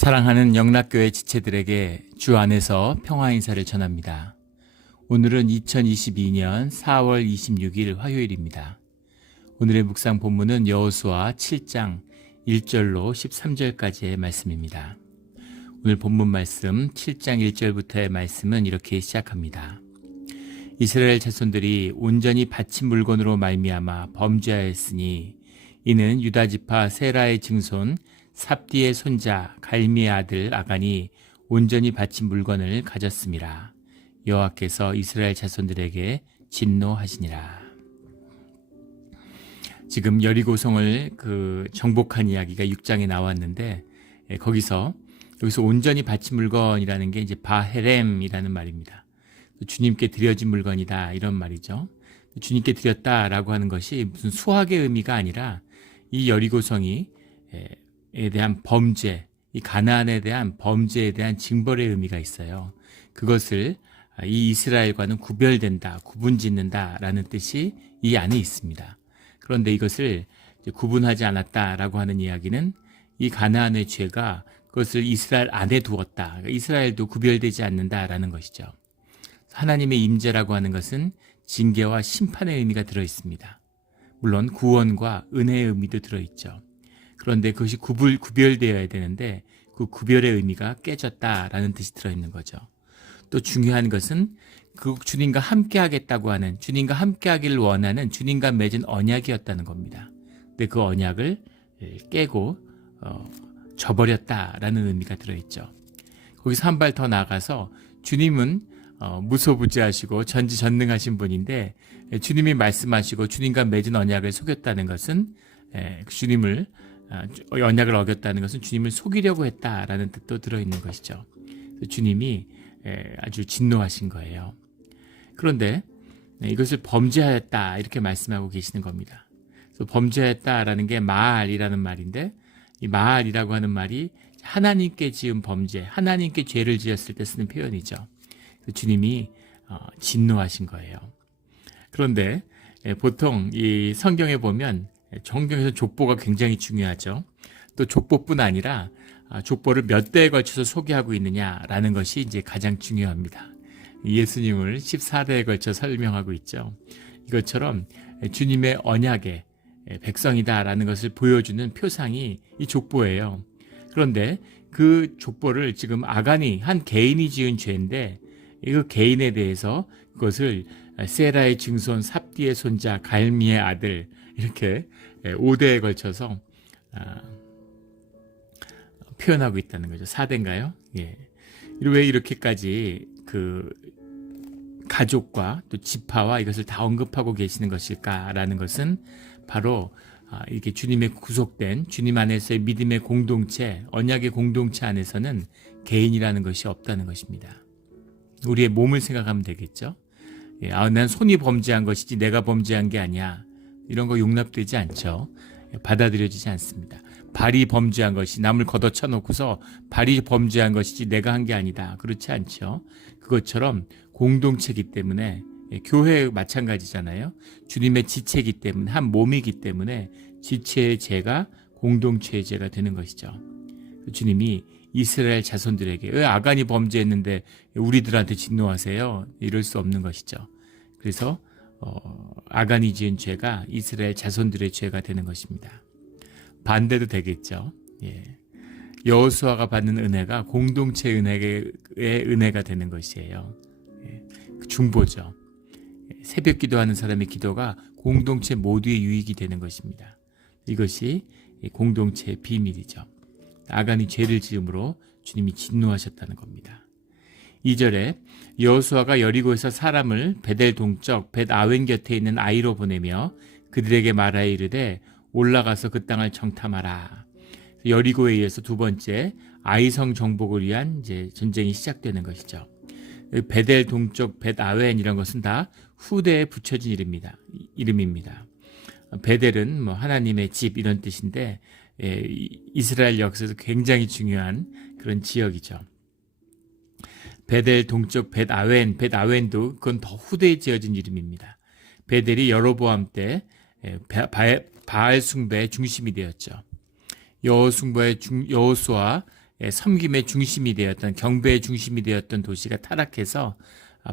사랑하는 영락교회 지체들에게 주 안에서 평화 인사를 전합니다. 오늘은 2022년 4월 26일 화요일입니다. 오늘의 묵상 본문은 여호수아 7장 1절로 13절까지의 말씀입니다. 오늘 본문 말씀 7장 1절부터의 말씀은 이렇게 시작합니다. 이스라엘 자손들이 온전히 바친 물건으로 말미암아 범죄하였으니 이는 유다 지파 세라의 증손 삽디의 손자 갈미의 아들 아간이 온전히 바친 물건을 가졌음이라. 여호와께서 이스라엘 자손들에게 진노하시니라. 지금 여리고성을 정복한 이야기가 6장에 나왔는데 여기서 온전히 바친 물건이라는 게 이제 바헤렘이라는 말입니다. 주님께 드려진 물건이다 이런 말이죠. 주님께 드렸다라고 하는 것이 무슨 수학의 의미가 아니라 이 여리고성이 대한 범죄, 이 가나안에 대한 범죄에 대한 징벌의 의미가 있어요. 그것을 이 이스라엘과는 구별된다, 구분짓는다라는 뜻이 이 안에 있습니다. 그런데 이것을 구분하지 않았다라고 하는 이야기는 이 가나안의 죄가 그것을 이스라엘 안에 두었다. 그러니까 이스라엘도 구별되지 않는다라는 것이죠. 하나님의 임재라고 하는 것은 징계와 심판의 의미가 들어 있습니다. 물론 구원과 은혜의 의미도 들어 있죠. 그런데 그것이 구별되어야 되는데 그 구별의 의미가 깨졌다라는 뜻이 들어있는 거죠. 또 중요한 것은 그 주님과 함께 하겠다고 하는, 주님과 함께 하기를 원하는 주님과 맺은 언약이었다는 겁니다. 근데 그 언약을 깨고 저버렸다라는 의미가 들어있죠. 거기서 한 발 더 나아가서 주님은 무소부지하시고 전지전능하신 분인데 주님이 말씀하시고 주님과 맺은 언약을 속였다는 것은 주님을 언약을 어겼다는 것은 주님을 속이려고 했다라는 뜻도 들어있는 것이죠. 주님이 아주 진노하신 거예요. 그런데 이것을 범죄하였다 이렇게 말씀하고 계시는 겁니다. 그래서 범죄하였다라는 게 마알이라는 말인데 이 마알이라고 하는 말이 하나님께 지은 범죄, 하나님께 죄를 지었을 때 쓰는 표현이죠. 주님이 진노하신 거예요. 그런데 보통 이 성경에 보면 성경에서 족보가 굉장히 중요하죠. 또 족보뿐 아니라 족보를 몇 대에 걸쳐서 소개하고 있느냐라는 것이 이제 가장 중요합니다. 예수님을 14대에 걸쳐 설명하고 있죠. 이것처럼 주님의 언약의 백성이다라는 것을 보여주는 표상이 이 족보예요. 그런데 그 족보를 지금 아간이 한 개인이 지은 죄인데 이 개인에 대해서 그것을 세라의 증손 삽디의 손자 갈미의 아들 이렇게 5대에 걸쳐서 표현하고 있다는 거죠. 4대인가요? 예. 왜 이렇게까지 그 가족과 또 지파와 이것을 다 언급하고 계시는 것일까라는 것은 바로 이렇게 주님의 구속된 주님 안에서의 믿음의 공동체, 언약의 공동체 안에서는 개인이라는 것이 없다는 것입니다. 우리의 몸을 생각하면 되겠죠. 예, 난 손이 범죄한 것이지 내가 범죄한 게 아니야. 이런 거 용납되지 않죠. 받아들여지지 않습니다. 발이 범죄한 것이 남을 걷어차 놓고서 발이 범죄한 것이지 내가 한 게 아니다. 그렇지 않죠. 그것처럼 공동체이기 때문에 교회 마찬가지잖아요. 주님의 지체이기 때문에 한 몸이기 때문에 지체의 죄가 공동체의 죄가 되는 것이죠. 주님이 이스라엘 자손들에게 왜 아간이 범죄했는데 우리들한테 진노하세요? 이럴 수 없는 것이죠. 그래서 아간이 지은 죄가 이스라엘 자손들의 죄가 되는 것입니다. 반대도 되겠죠. 예. 여호수아가 받는 은혜가 공동체 은혜의 은혜가 되는 것이에요. 예. 중보죠. 새벽 기도하는 사람의 기도가 공동체 모두의 유익이 되는 것입니다. 이것이 공동체의 비밀이죠. 아간이 죄를 지음으로 주님이 진노하셨다는 겁니다. 2절에 여호수아가 여리고에서 사람을 베델 동쪽 벳 아웬 곁에 있는 아이로 보내며 그들에게 말하여 이르되 올라가서 그 땅을 정탐하라. 여리고에 의해서 두 번째 아이성 정복을 위한 이제 전쟁이 시작되는 것이죠. 베델 동쪽 벳 아웬 이런 것은 다 후대에 붙여진 이름입니다. 베델은 하나님의 집 이런 뜻인데 이스라엘 역사에서 굉장히 중요한 그런 지역이죠. 베델 동쪽 벳 아웬도 그건 더 후대에 지어진 이름입니다. 베델이 여로보암 때 바알 숭배의 중심이 되었죠. 여호수아 섬김의 중심이 되었던, 경배의 중심이 되었던 도시가 타락해서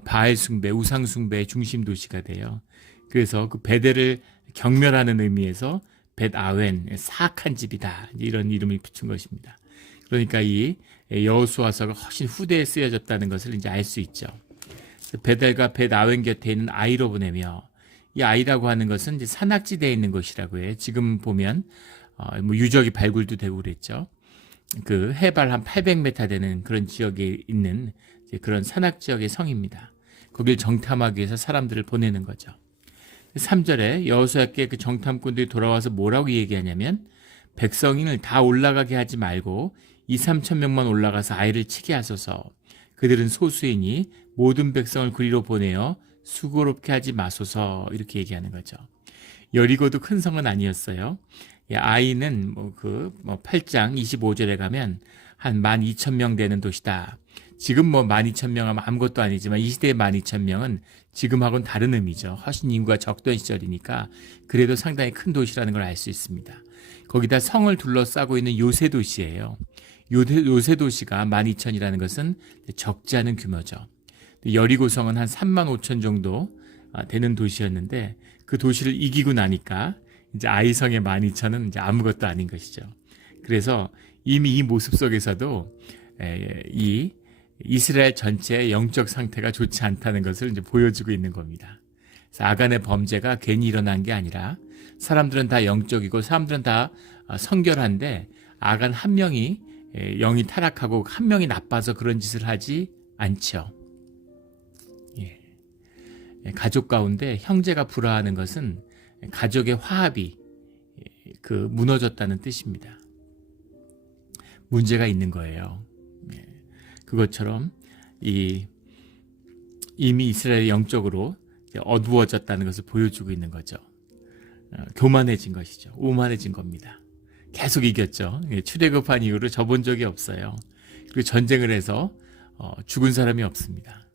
바알 숭배, 우상 숭배의 중심 도시가 돼요. 그래서 그 베델을 경멸하는 의미에서 벳아웬, 사악한 집이다, 이런 이름을 붙인 것입니다. 그러니까 이 여호수아서가 훨씬 후대에 쓰여졌다는 것을 이제 알 수 있죠. 베델과 벳아웬 곁에 있는 아이로 보내며, 이 아이라고 하는 것은 이제 산악지대에 있는 곳이라고 해요. 지금 보면 뭐 유적이 발굴도 되고 그랬죠. 그 해발 한 800m 되는 그런 지역에 있는 그런 산악 지역의 성입니다. 거길 정탐하기 위해서 사람들을 보내는 거죠. 3절에 여호수아께 그 정탐꾼들이 돌아와서 뭐라고 얘기하냐면, 백성을 다 올라가게 하지 말고 2-3천 명만 올라가서 아이를 치게 하소서. 그들은 소수이니 모든 백성을 그리로 보내어 수고롭게 하지 마소서. 이렇게 얘기하는 거죠. 여리고도 큰 성은 아니었어요. 아이는 8장 25절에 가면 한 12,000명 되는 도시다. 지금 12,000명 하면 아무것도 아니지만 이 시대의 12,000명은 지금하고는 다른 의미죠. 훨씬 인구가 적던 시절이니까 그래도 상당히 큰 도시라는 걸 알 수 있습니다. 거기다 성을 둘러싸고 있는 요새 도시예요. 요새 도시가 12,000이라는 것은 적지 않은 규모죠. 여리고성은 한 35,000 정도 되는 도시였는데, 그 도시를 이기고 나니까 이제 아이성의 12,000은 이제 아무것도 아닌 것이죠. 그래서 이미 이 모습 속에서도 이 이스라엘 전체의 영적 상태가 좋지 않다는 것을 이제 보여주고 있는 겁니다. 그래서 아간의 범죄가 괜히 일어난 게 아니라, 사람들은 다 영적이고 사람들은 다 성결한데 아간 한 명이 영이 타락하고 한 명이 나빠서 그런 짓을 하지 않죠. 가족 가운데 형제가 불화하는 것은 가족의 화합이 무너졌다는 뜻입니다. 문제가 있는 거예요. 그것처럼 이미 이스라엘이 영적으로 어두워졌다는 것을 보여주고 있는 거죠. 교만해진 것이죠. 오만해진 겁니다. 계속 이겼죠. 출애굽한 이후로 져본 적이 없어요. 그리고 전쟁을 해서 죽은 사람이 없습니다.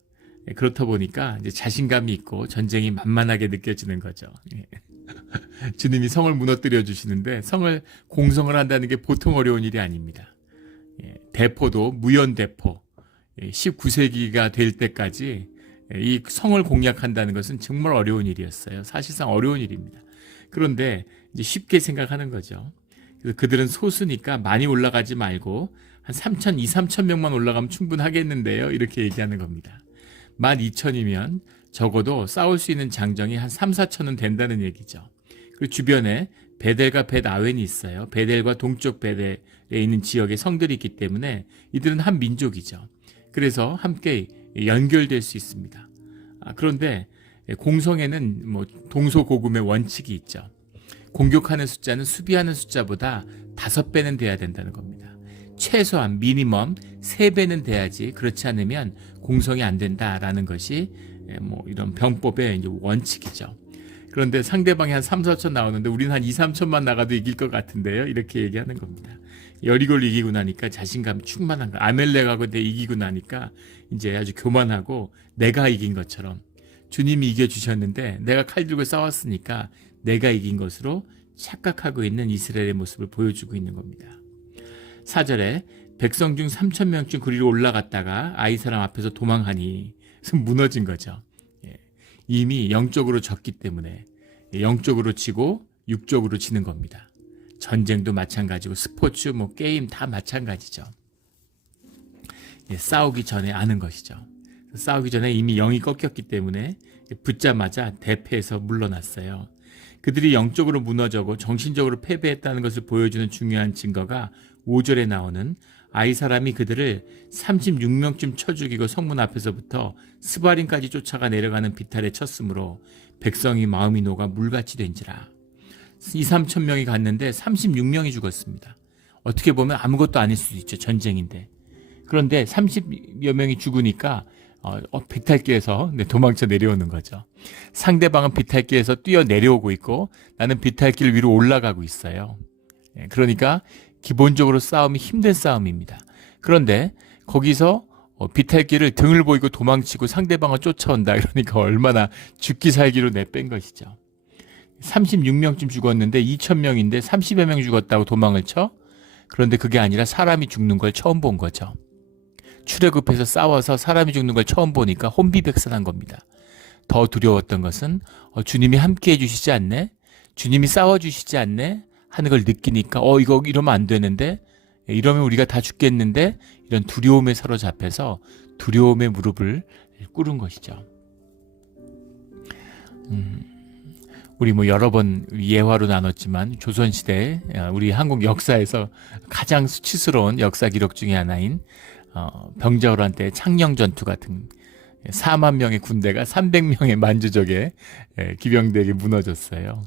그렇다 보니까 이제 자신감이 있고 전쟁이 만만하게 느껴지는 거죠. 주님이 성을 무너뜨려 주시는데, 성을 공성을 한다는 게 보통 어려운 일이 아닙니다. 대포도 무연대포, 19세기가 될 때까지 이 성을 공략한다는 것은 정말 어려운 일이었어요. 사실상 어려운 일입니다. 그런데 이제 쉽게 생각하는 거죠. 그래서 그들은 소수니까 많이 올라가지 말고 한 3,000 명만 올라가면 충분하겠는데요, 이렇게 얘기하는 겁니다. 12,000이면 적어도 싸울 수 있는 장정이 한 3-4천은 된다는 얘기죠. 그리고 주변에 베델과 벳아웬이 있어요. 베델과 동쪽 베델에 있는 지역에 성들이 있기 때문에 이들은 한 민족이죠. 그래서 함께 연결될 수 있습니다. 그런데 공성에는 동서고금의 원칙이 있죠. 공격하는 숫자는 수비하는 숫자보다 5배는 돼야 된다는 겁니다. 최소한 미니멈 3배는 돼야지, 그렇지 않으면 공성이 안 된다라는 것이 이런 병법의 이제 원칙이죠. 그런데 상대방이 한 3-4천 나오는데 우리는 한 2-3천만 나가도 이길 것 같은데요, 이렇게 얘기하는 겁니다. 여리고를 이기고 나니까 자신감 충만한 거. 아멜렉하고 이기고 나니까 이제 아주 교만하고 내가 이긴 것처럼, 주님이 이겨주셨는데 내가 칼 들고 싸웠으니까 내가 이긴 것으로 착각하고 있는 이스라엘의 모습을 보여주고 있는 겁니다. 4절에 백성 중 3,000명쯤 그리로 올라갔다가 아이 사람 앞에서 도망하니, 무너진 거죠. 이미 영적으로 졌기 때문에 영적으로 지고 육적으로 지는 겁니다. 전쟁도 마찬가지고 스포츠, 게임 다 마찬가지죠. 싸우기 전에 아는 것이죠. 싸우기 전에 이미 영이 꺾였기 때문에 붙자마자 대패해서 물러났어요. 그들이 영적으로 무너져고 정신적으로 패배했다는 것을 보여주는 중요한 증거가 5절에 나오는 아이 사람이 그들을 36명쯤 쳐 죽이고 성문 앞에서부터 스바림까지 쫓아가 내려가는 비탈에 쳤으므로 백성이 마음이 녹아 물같이 된지라. 2-3천 명이 갔는데 36명이 죽었습니다. 어떻게 보면 아무것도 아닐 수도 있죠. 전쟁인데. 그런데 30여 명이 죽으니까 비탈길에서 도망쳐 내려오는 거죠. 상대방은 비탈길에서 뛰어 내려오고 있고 나는 비탈길 위로 올라가고 있어요. 그러니까 기본적으로 싸움이 힘든 싸움입니다. 그런데 거기서 비탈길을 등을 보이고 도망치고 상대방을 쫓아온다. 그러니까 얼마나 죽기 살기로 내뺀 것이죠. 36명쯤 죽었는데 2,000명인데 30여 명 죽었다고 도망을 쳐? 그런데 그게 아니라 사람이 죽는 걸 처음 본 거죠. 출애굽해서 싸워서 사람이 죽는 걸 처음 보니까 혼비백산한 겁니다. 더 두려웠던 것은 주님이 함께해 주시지 않네? 주님이 싸워주시지 않네? 하는 걸 느끼니까 이거 이러면 안 되는데? 이러면 우리가 다 죽겠는데? 이런 두려움에 사로잡혀서 두려움의 무릎을 꿇은 것이죠. 우리 여러 번 예화로 나눴지만 조선시대 우리 한국 역사에서 가장 수치스러운 역사 기록 중에 하나인 병자호란 때 창녕전투 같은 4만 명의 군대가 300명의 만주족의 기병대에게 무너졌어요.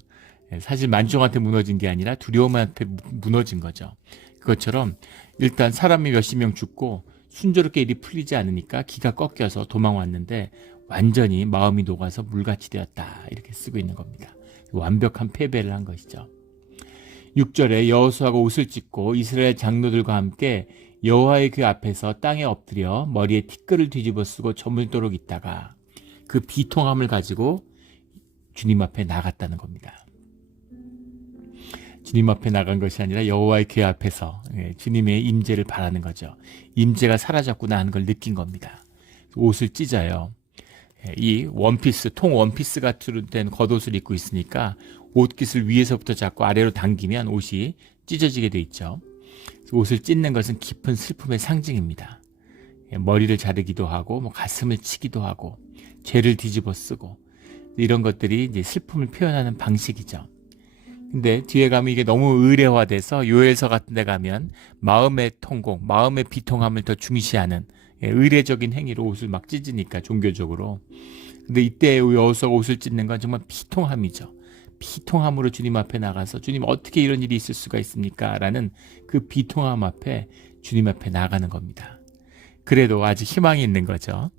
사실 만주족한테 무너진 게 아니라 두려움한테 무너진 거죠. 그것처럼 일단 사람이 몇십 명 죽고 순조롭게 일이 풀리지 않으니까 기가 꺾여서 도망왔는데 완전히 마음이 녹아서 물같이 되었다, 이렇게 쓰고 있는 겁니다. 완벽한 패배를 한 것이죠. 6절에 여호수아가 옷을 찢고 이스라엘 장로들과 함께 여호와의 그 앞에서 땅에 엎드려 머리에 티끌을 뒤집어 쓰고 저물도록 있다가 그 비통함을 가지고 주님 앞에 나갔다는 겁니다. 주님 앞에 나간 것이 아니라 여호와의 궤 앞에서 주님의 임재를 바라는 거죠. 임재가 사라졌구나 하는 걸 느낀 겁니다. 옷을 찢어요. 이 원피스, 통 원피스 같은 된 겉옷을 입고 있으니까 옷깃을 위에서부터 잡고 아래로 당기면 옷이 찢어지게 돼 있죠. 옷을 찢는 것은 깊은 슬픔의 상징입니다. 머리를 자르기도 하고 가슴을 치기도 하고 죄를 뒤집어 쓰고 이런 것들이 이제 슬픔을 표현하는 방식이죠. 근데 뒤에 가면 이게 너무 의례화돼서 요엘서 같은 데 가면 마음의 통곡, 마음의 비통함을 더 중시하는 의례적인 행위로 옷을 막 찢으니까 종교적으로. 근데 이때 여호수아가 옷을 찢는 건 정말 비통함이죠. 비통함으로 주님 앞에 나가서 주님 어떻게 이런 일이 있을 수가 있습니까? 라는 그 비통함 앞에 주님 앞에 나가는 겁니다. 그래도 아직 희망이 있는 거죠.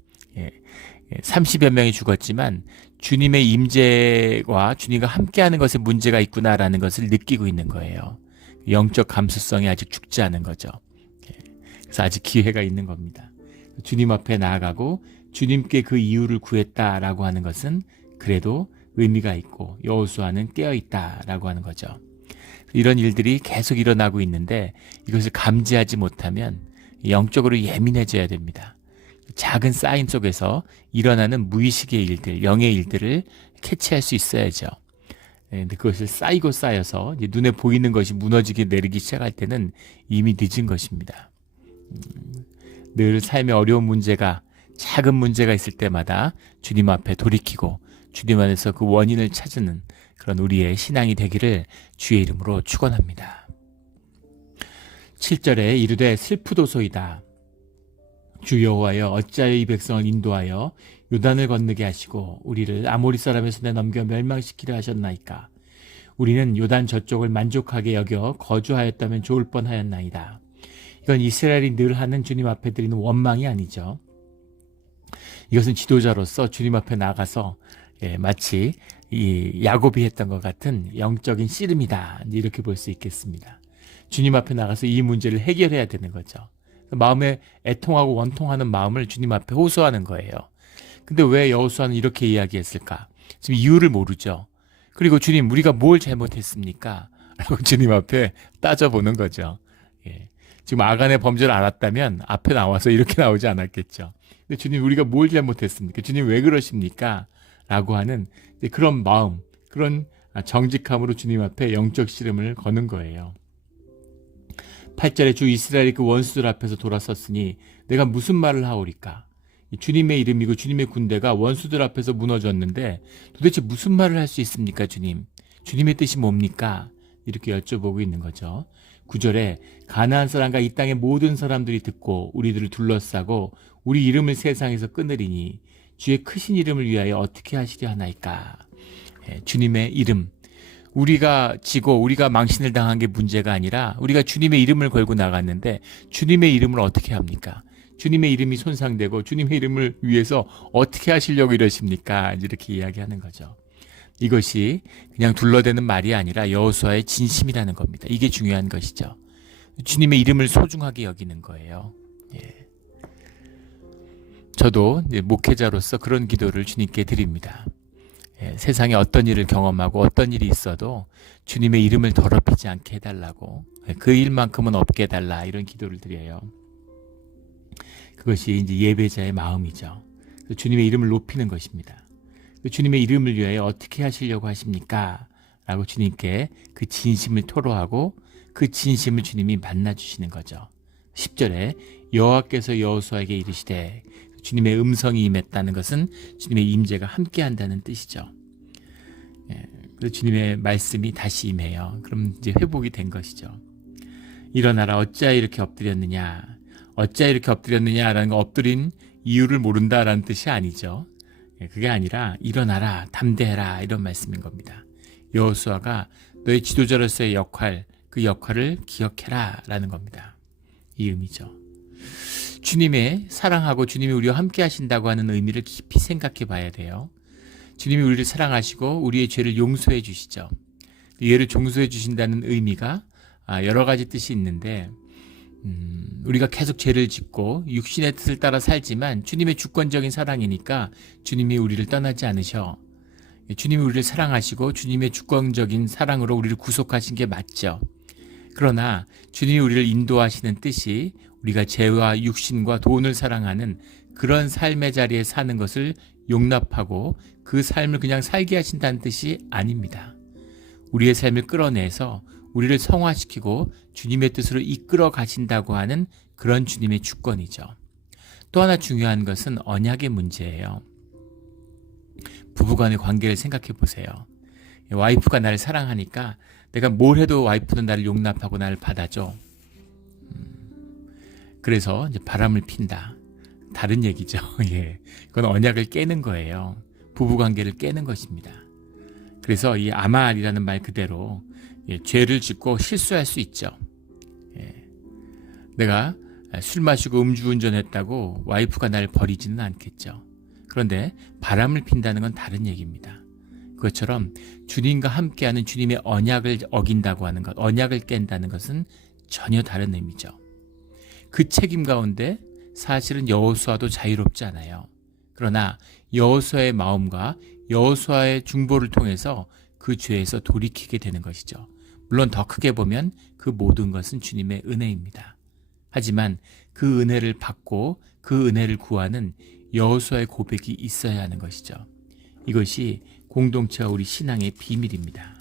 30여 명이 죽었지만 주님의 임재와 주님과 함께하는 것에 문제가 있구나라는 것을 느끼고 있는 거예요. 영적 감수성이 아직 죽지 않은 거죠. 그래서 아직 기회가 있는 겁니다. 주님 앞에 나아가고 주님께 그 이유를 구했다라고 하는 것은 그래도 의미가 있고 여호수아는 깨어있다라고 하는 거죠. 이런 일들이 계속 일어나고 있는데 이것을 감지하지 못하면 영적으로 예민해져야 됩니다. 작은 사인 속에서 일어나는 무의식의 일들, 영의 일들을 캐치할 수 있어야죠. 근데 그것을 쌓이고 쌓여서 이제 눈에 보이는 것이 무너지게 내리기 시작할 때는 이미 늦은 것입니다. 늘 삶에 어려운 문제가, 작은 문제가 있을 때마다 주님 앞에 돌이키고 주님 안에서 그 원인을 찾는 그런 우리의 신앙이 되기를 주의 이름으로 축원합니다. 7절에 이르되 슬프도소이다. 주 여호와여 어찌하여 이 백성을 인도하여 요단을 건너게 하시고 우리를 아모리 사람의 손에 넘겨 멸망시키려 하셨나이까. 우리는 요단 저쪽을 만족하게 여겨 거주하였다면 좋을 뻔하였나이다. 이건 이스라엘이 늘 하는 주님 앞에 드리는 원망이 아니죠. 이것은 지도자로서 주님 앞에 나가서 마치 이 야곱이 했던 것 같은 영적인 씨름이다, 이렇게 볼 수 있겠습니다. 주님 앞에 나가서 이 문제를 해결해야 되는 거죠. 마음에 애통하고 원통하는 마음을 주님 앞에 호소하는 거예요. 근데 왜 여호수아는 이렇게 이야기했을까? 지금 이유를 모르죠. 그리고 주님, 우리가 뭘 잘못했습니까? 라고 주님 앞에 따져보는 거죠. 지금 아간의 범죄를 알았다면 앞에 나와서 이렇게 나오지 않았겠죠. 근데 주님, 우리가 뭘 잘못했습니까? 주님, 왜 그러십니까? 라고 하는 그런 마음, 그런 정직함으로 주님 앞에 영적 씨름을 거는 거예요. 8절에 주 이스라엘이 그 원수들 앞에서 돌아섰으니 내가 무슨 말을 하오리까? 주님의 이름이고 주님의 군대가 원수들 앞에서 무너졌는데 도대체 무슨 말을 할 수 있습니까, 주님? 주님의 뜻이 뭡니까? 이렇게 여쭤보고 있는 거죠. 9절에 가나안 사람과 이 땅의 모든 사람들이 듣고 우리들을 둘러싸고 우리 이름을 세상에서 끊으리니 주의 크신 이름을 위하여 어떻게 하시려 하나이까? 주님의 이름, 우리가 지고 우리가 망신을 당한 게 문제가 아니라 우리가 주님의 이름을 걸고 나갔는데 주님의 이름을 어떻게 합니까? 주님의 이름이 손상되고 주님의 이름을 위해서 어떻게 하시려고 이러십니까? 이렇게 이야기하는 거죠. 이것이 그냥 둘러대는 말이 아니라 여호수아의 진심이라는 겁니다. 이게 중요한 것이죠. 주님의 이름을 소중하게 여기는 거예요. 저도 목회자로서 그런 기도를 주님께 드립니다. 세상에 어떤 일을 경험하고 어떤 일이 있어도 주님의 이름을 더럽히지 않게 해달라고, 그 일만큼은 없게 해달라, 이런 기도를 드려요. 그것이 이제 예배자의 마음이죠. 주님의 이름을 높이는 것입니다. 주님의 이름을 위하여 어떻게 하시려고 하십니까? 라고 주님께 그 진심을 토로하고 그 진심을 주님이 만나주시는 거죠. 10절에 여호와께서 여호수아에게 이르시되, 주님의 음성이 임했다는 것은 주님의 임재가 함께한다는 뜻이죠. 그래서 주님의 말씀이 다시 임해요. 그럼 이제 회복이 된 것이죠. 일어나라, 어찌하여 이렇게 엎드렸느냐. 어찌하여 이렇게 엎드렸느냐라는 거, 엎드린 이유를 모른다라는 뜻이 아니죠. 그게 아니라 일어나라, 담대해라, 이런 말씀인 겁니다. 여호수아가 너의 지도자로서의 역할, 그 역할을 기억해라 라는 겁니다. 이 의미죠. 주님의 사랑하고 주님이 우리와 함께 하신다고 하는 의미를 깊이 생각해 봐야 돼요. 주님이 우리를 사랑하시고 우리의 죄를 용서해 주시죠. 얘를 용서해 주신다는 의미가 여러 가지 뜻이 있는데, 우리가 계속 죄를 짓고 육신의 뜻을 따라 살지만 주님의 주권적인 사랑이니까 주님이 우리를 떠나지 않으셔. 주님이 우리를 사랑하시고 주님의 주권적인 사랑으로 우리를 구속하신 게 맞죠. 그러나 주님이 우리를 인도하시는 뜻이 우리가 죄와 육신과 돈을 사랑하는 그런 삶의 자리에 사는 것을 용납하고 그 삶을 그냥 살게 하신다는 뜻이 아닙니다. 우리의 삶을 끌어내서 우리를 성화시키고 주님의 뜻으로 이끌어 가신다고 하는 그런 주님의 주권이죠. 또 하나 중요한 것은 언약의 문제예요. 부부간의 관계를 생각해 보세요. 와이프가 나를 사랑하니까 내가 뭘 해도 와이프는 나를 용납하고 나를 받아줘. 그래서 이제 바람을 핀다. 다른 얘기죠. 예, 그건 언약을 깨는 거예요. 부부관계를 깨는 것입니다. 그래서 이 아말이라는 말 그대로 죄를 짓고 실수할 수 있죠. 내가 술 마시고 음주운전했다고 와이프가 날 버리지는 않겠죠. 그런데 바람을 핀다는 건 다른 얘기입니다. 그것처럼 주님과 함께하는 주님의 언약을 어긴다고 하는 것, 언약을 깬다는 것은 전혀 다른 의미죠. 그 책임 가운데 사실은 여호수아도 자유롭지 않아요. 그러나 여호수아의 마음과 여호수아의 중보를 통해서 그 죄에서 돌이키게 되는 것이죠. 물론 더 크게 보면 그 모든 것은 주님의 은혜입니다. 하지만 그 은혜를 받고 그 은혜를 구하는 여호수아의 고백이 있어야 하는 것이죠. 이것이 공동체와 우리 신앙의 비밀입니다.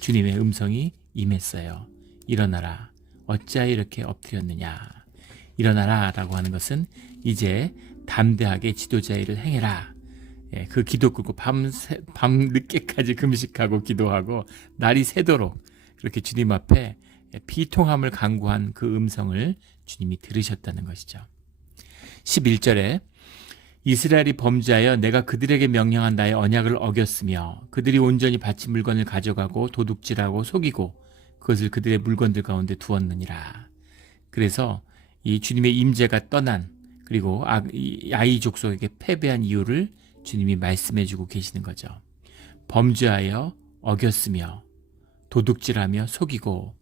주님의 음성이 임했어요. 일어나라. 어찌하여 이렇게 엎드렸느냐. 일어나라 라고 하는 것은 이제 담대하게 지도자의 일을 행해라. 그 기도 끌고 밤 늦게까지 금식하고 기도하고 날이 새도록 그렇게 주님 앞에 비통함을 간구한 그 음성을 주님이 들으셨다는 것이죠. 11절에 이스라엘이 범죄하여 내가 그들에게 명령한 나의 언약을 어겼으며 그들이 온전히 바친 물건을 가져가고 도둑질하고 속이고 그것을 그들의 물건들 가운데 두었느니라. 그래서 이 주님의 임재가 떠난, 그리고 아이 족속에게 패배한 이유를 주님이 말씀해 주고 계시는 거죠. 범죄하여 어겼으며 도둑질하며 속이고,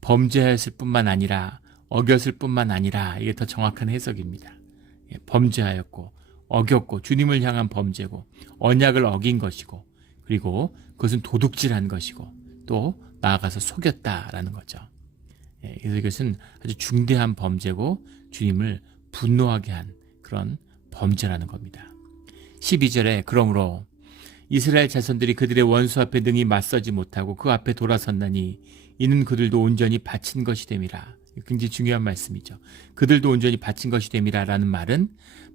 범죄하였을 뿐만 아니라 어겼을 뿐만 아니라, 이게 더 정확한 해석입니다. 범죄하였고 어겼고 주님을 향한 범죄고 언약을 어긴 것이고, 그리고 그것은 도둑질한 것이고 또 나아가서 속였다라는 거죠. 그래서 이것은 아주 중대한 범죄고 주님을 분노하게 한 그런 범죄라는 겁니다. 12절에 그러므로 이스라엘 자손들이 그들의 원수 앞에 능히 맞서지 못하고 그 앞에 돌아섰나니 이는 그들도 온전히 바친 것이 됨이라. 굉장히 중요한 말씀이죠. 그들도 온전히 바친 것이 됨이라 라는 말은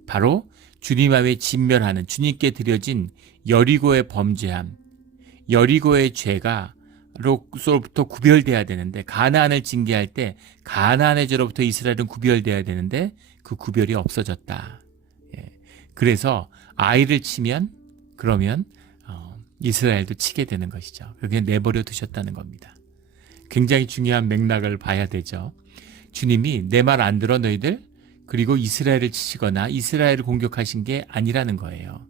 바로 주님 앞에 진멸하는, 주님께 드려진 여리고의 범죄함, 여리고의 죄가 로부터 구별돼야 되는데, 가나안을 징계할 때 가나안의 죄로부터 이스라엘은 구별돼야 되는데 그 구별이 없어졌다. 그래서 아이를 치면 그러면 이스라엘도 치게 되는 것이죠. 그냥 내버려 두셨다는 겁니다. 굉장히 중요한 맥락을 봐야 되죠. 주님이 내 말 안 들어 너희들, 그리고 이스라엘을 치시거나 이스라엘을 공격하신 게 아니라는 거예요.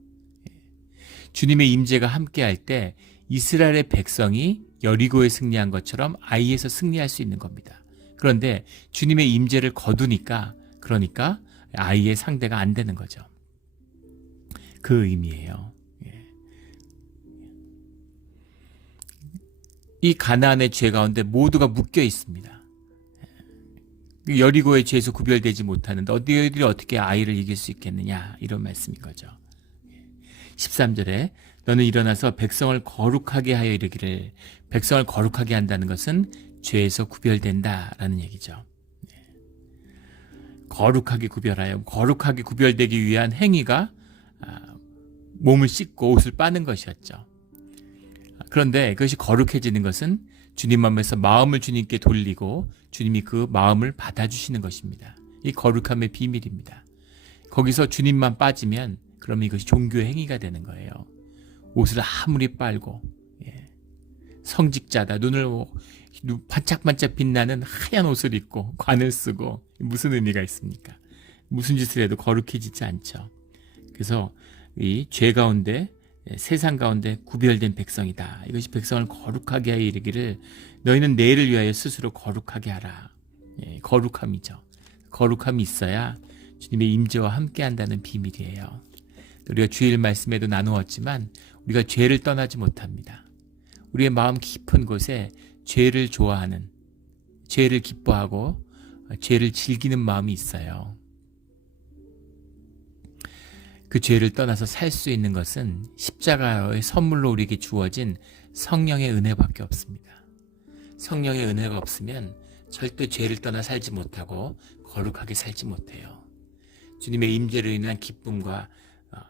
주님의 임재가 함께할 때 이스라엘의 백성이 여리고에 승리한 것처럼 아이에서 승리할 수 있는 겁니다. 그런데 주님의 임재를 거두니까, 그러니까 아이의 상대가 안 되는 거죠. 그 의미예요. 이 가나안의 죄 가운데 모두가 묶여 있습니다. 여리고의 죄에서 구별되지 못하는 너희들이 어떻게 아이를 이길 수 있겠느냐, 이런 말씀인 거죠. 13절에 너는 일어나서 백성을 거룩하게 하여 이르기를. 백성을 거룩하게 한다는 것은 죄에서 구별된다라는 얘기죠. 거룩하게 구별하여, 거룩하게 구별되기 위한 행위가 몸을 씻고 옷을 빠는 것이었죠. 그런데 그것이 거룩해지는 것은 주님 앞에서 마음을 주님께 돌리고 주님이 그 마음을 받아주시는 것입니다. 이 거룩함의 비밀입니다. 거기서 주님만 빠지면 그러면 이것이 종교의 행위가 되는 거예요. 옷을 아무리 빨고 성직자다, 눈을 반짝반짝 빛나는 하얀 옷을 입고 관을 쓰고 무슨 의미가 있습니까? 무슨 짓을 해도 거룩해지지 않죠. 그래서 이 죄 가운데, 세상 가운데 구별된 백성이다. 이것이 백성을 거룩하게 하여 이르기를 너희는 내일을 위하여 스스로 거룩하게 하라. 거룩함이죠. 거룩함이 있어야 주님의 임재와 함께 한다는 비밀이에요. 우리가 주일 말씀에도 나누었지만 우리가 죄를 떠나지 못합니다. 우리의 마음 깊은 곳에 죄를 좋아하는, 죄를 기뻐하고 죄를 즐기는 마음이 있어요. 그 죄를 떠나서 살 수 있는 것은 십자가의 선물로 우리에게 주어진 성령의 은혜밖에 없습니다. 성령의 은혜가 없으면 절대 죄를 떠나 살지 못하고 거룩하게 살지 못해요. 주님의 임재로 인한 기쁨과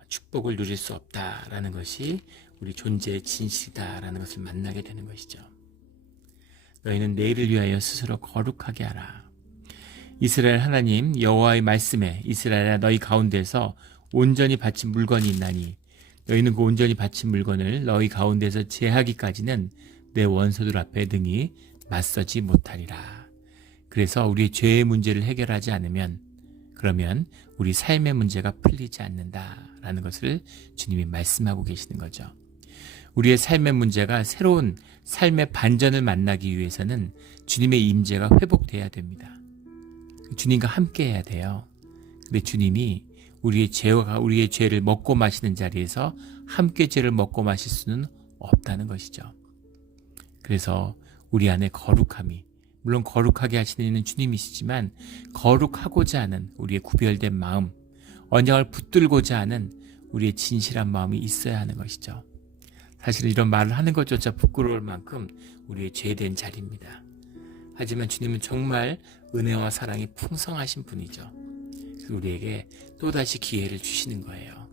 축복을 누릴 수 없다라는 것이 우리 존재의 진실이다라는 것을 만나게 되는 것이죠. 너희는 내일을 위하여 스스로 거룩하게 하라. 이스라엘 하나님 여호와의 말씀에 이스라엘아 너희 가운데서 온전히 바친 물건이 있나니 너희는 그 온전히 바친 물건을 너희 가운데서 제하기까지는 내 원수들 앞에 등이 맞서지 못하리라. 그래서 우리의 죄의 문제를 해결하지 않으면 그러면 우리 삶의 문제가 풀리지 않는다라는 것을 주님이 말씀하고 계시는 거죠. 우리의 삶의 문제가 새로운 삶의 반전을 만나기 위해서는 주님의 임재가 회복돼야 됩니다. 주님과 함께 해야 돼요. 근데 주님이 우리의 죄를 먹고 마시는 자리에서 함께 죄를 먹고 마실 수는 없다는 것이죠. 그래서 우리 안에 거룩함이, 물론 거룩하게 하시는 이는 주님이시지만 거룩하고자 하는 우리의 구별된 마음, 언약을 붙들고자 하는 우리의 진실한 마음이 있어야 하는 것이죠. 사실 이런 말을 하는 것조차 부끄러울 만큼 우리의 죄된 자리입니다. 하지만 주님은 정말 은혜와 사랑이 풍성하신 분이죠. 우리에게 또다시 기회를 주시는 거예요.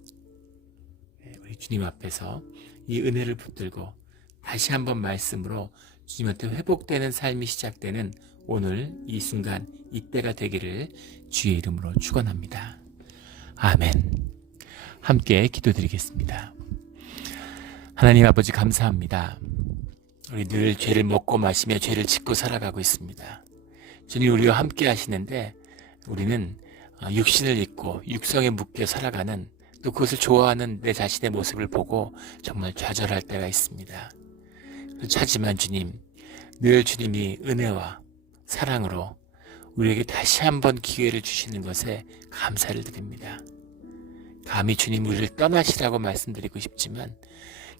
우리 주님 앞에서 이 은혜를 붙들고 다시 한번 말씀으로 주님한테 회복되는 삶이 시작되는 오늘 이 순간, 이때가 되기를 주의 이름으로 축원합니다. 아멘. 함께 기도드리겠습니다. 하나님 아버지 감사합니다. 우리 늘 죄를 먹고 마시며 죄를 짓고 살아가고 있습니다. 주님 우리와 함께 하시는데 우리는 육신을 입고 육성에 묶여 살아가는, 또 그것을 좋아하는 내 자신의 모습을 보고 정말 좌절할 때가 있습니다. 하지만 주님, 늘 주님이 은혜와 사랑으로 우리에게 다시 한번 기회를 주시는 것에 감사를 드립니다. 감히 주님 우리를 떠나시라고 말씀드리고 싶지만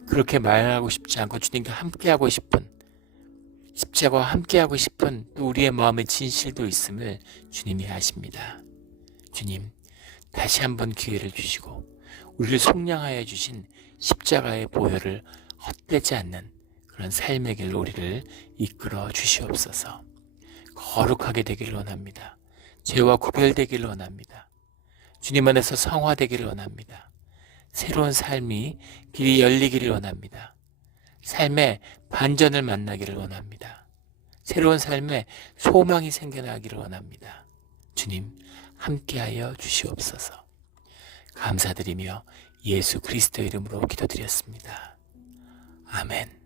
그렇게 말하고 싶지 않고 주님과 함께하고 싶은, 십자가와 함께하고 싶은 또 우리의 마음의 진실도 있음을 주님이 아십니다. 주님, 다시 한번 기회를 주시고 우리를 속량하여 주신 십자가의 보혈을 헛되지 않는 그런 삶의 길로 우리를 이끌어 주시옵소서. 거룩하게 되기를 원합니다. 죄와 구별되기를 원합니다. 주님 안에서 성화되기를 원합니다. 새로운 삶이 길이 열리기를 원합니다. 삶의 반전을 만나기를 원합니다. 새로운 삶에 소망이 생겨나기를 원합니다. 주님 함께하여 주시옵소서. 감사드리며 예수 그리스도 이름으로 기도드렸습니다. 아멘.